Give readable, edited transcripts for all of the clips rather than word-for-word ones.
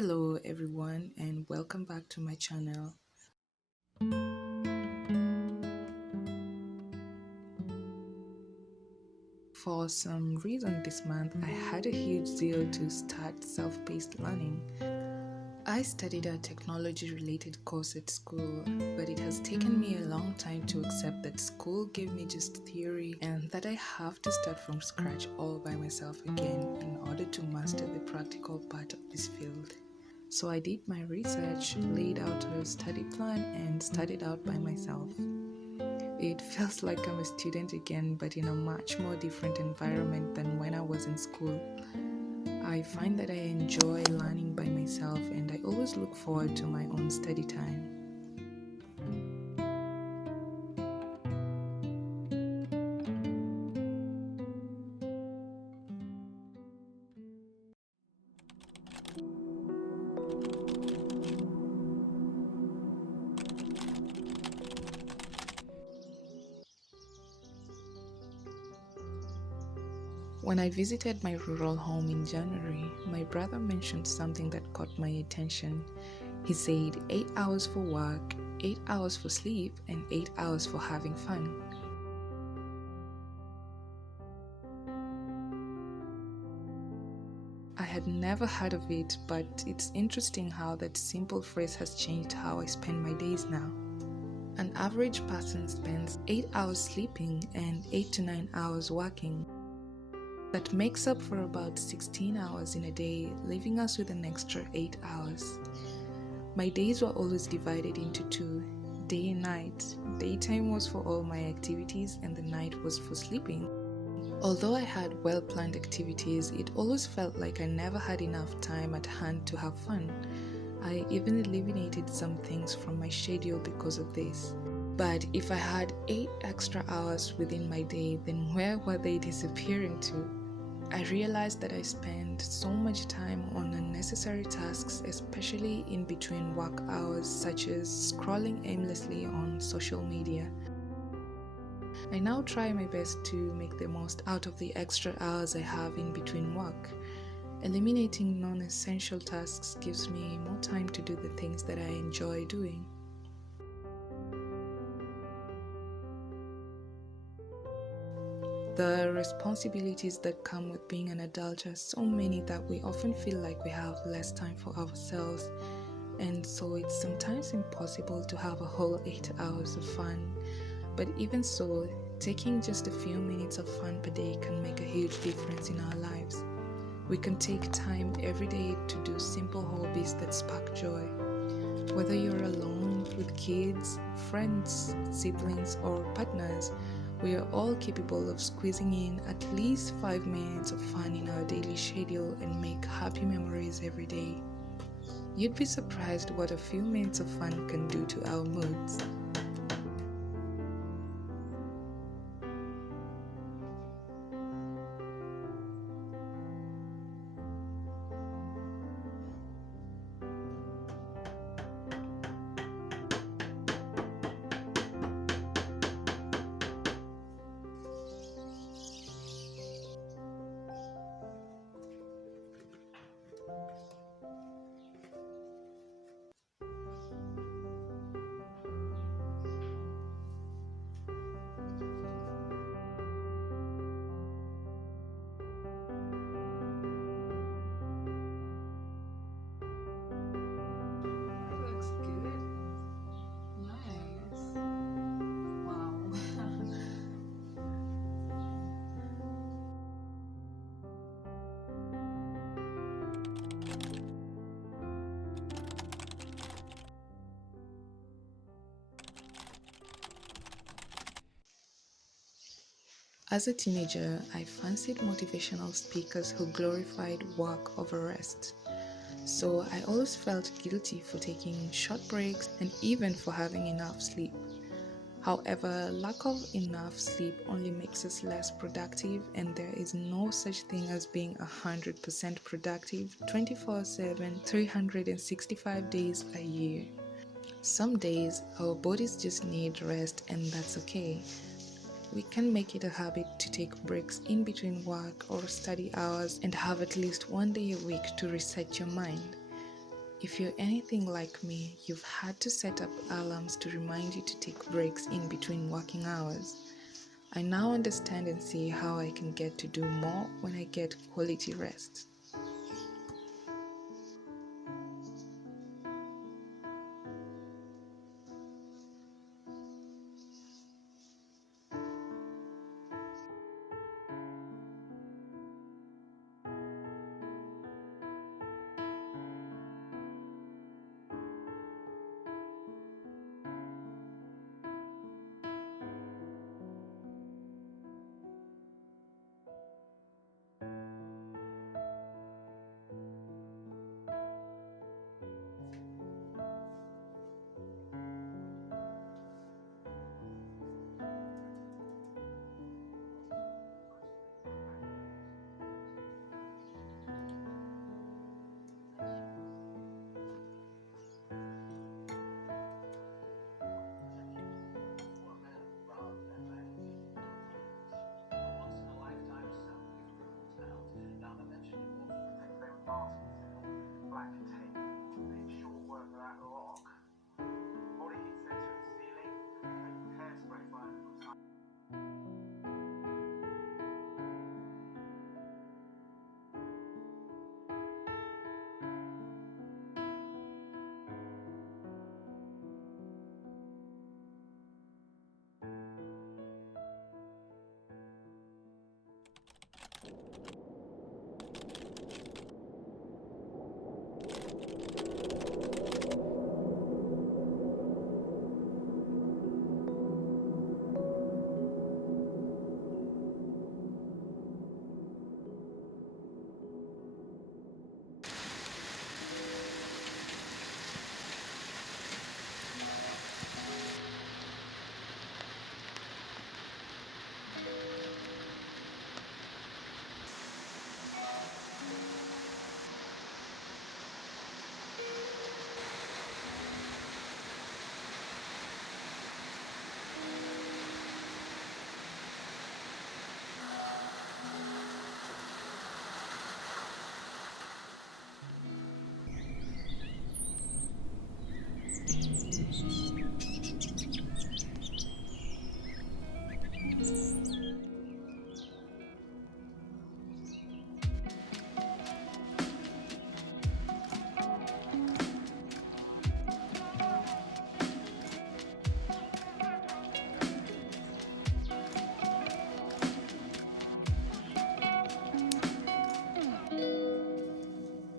Hello everyone and welcome back to my channel. For some reason this month I had a huge zeal to start self-paced learning. I studied a technology related course at school, but it has taken me a long time to accept that school gave me just theory and that I have to start from scratch all by myself again in order to master the practical part of this field. So I did my research, laid out a study plan, and studied out by myself. It feels like I'm a student again, but in a much more different environment than when I was in school. I find that I enjoy learning by myself, and I always look forward to my own study time. When I visited my rural home in January, my brother mentioned something that caught my attention. He said 8 hours for work, 8 hours for sleep, and 8 hours for having fun. I had never heard of it, but it's interesting how that simple phrase has changed how I spend my days now. An average person spends 8 hours sleeping and 8 to 9 hours working. That makes up for about 16 hours in a day, leaving us with an extra 8 hours. My days were always divided into two, day and night. Daytime was for all my activities and the night was for sleeping. Although I had well-planned activities, it always felt like I never had enough time at hand to have fun. I even eliminated some things from my schedule because of this. But if I had 8 extra hours within my day, then where were they disappearing to? I realized that I spend so much time on unnecessary tasks, especially in between work hours, such as scrolling aimlessly on social media. I now try my best to make the most out of the extra hours I have in between work. Eliminating non-essential tasks gives me more time to do the things that I enjoy doing. The responsibilities that come with being an adult are so many that we often feel like we have less time for ourselves, and so it's sometimes impossible to have a whole 8 hours of fun. But even so, taking just a few minutes of fun per day can make a huge difference in our lives. We can take time every day to do simple hobbies that spark joy. Whether you're alone, with kids, friends, siblings, or partners, we are all capable of squeezing in at least 5 minutes of fun in our daily schedule and make happy memories every day. You'd be surprised what a few minutes of fun can do to our moods. That looks good. Nice. Wow. As a teenager, I fancied motivational speakers who glorified work over rest. So I always felt guilty for taking short breaks and even for having enough sleep. However, lack of enough sleep only makes us less productive, and there is no such thing as being 100% productive 24/7, 365 days a year. Some days our bodies just need rest, and that's okay. We can make it a habit to take breaks in between work or study hours and have at least one day a week to reset your mind. If you're anything like me, you've had to set up alarms to remind you to take breaks in between working hours. I now understand and see how I can get to do more when I get quality rest.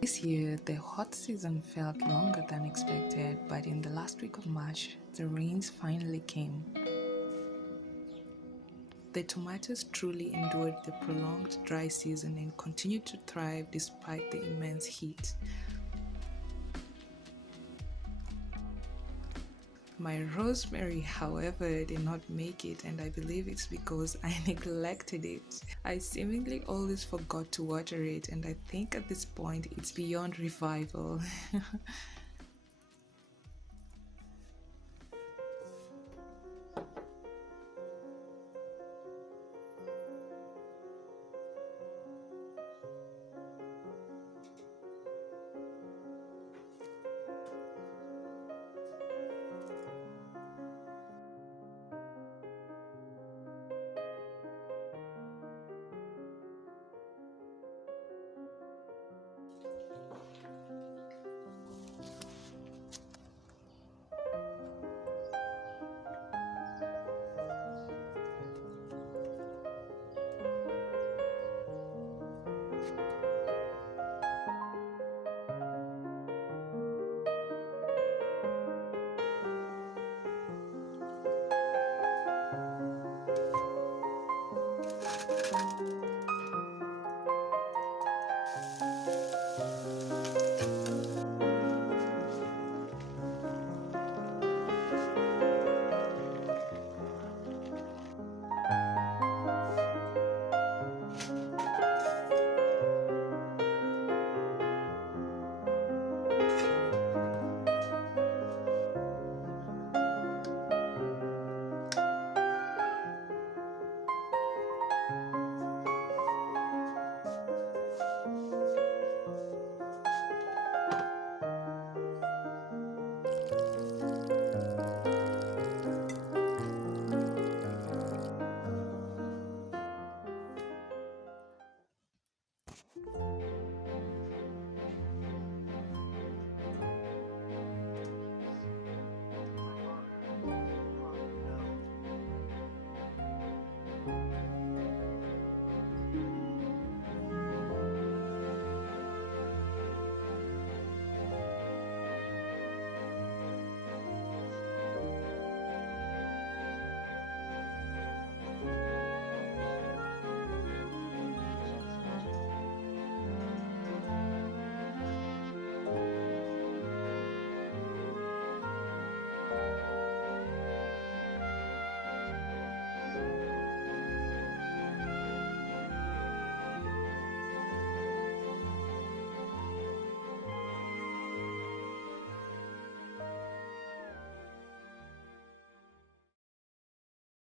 This year, the hot season felt longer than expected, but in the last week of March, the rains finally came. The tomatoes truly endured the prolonged dry season and continued to thrive despite the immense heat. My rosemary, however, did not make it, and I believe it's because I neglected it. I seemingly always forgot to water it, and I think at this point it's beyond revival.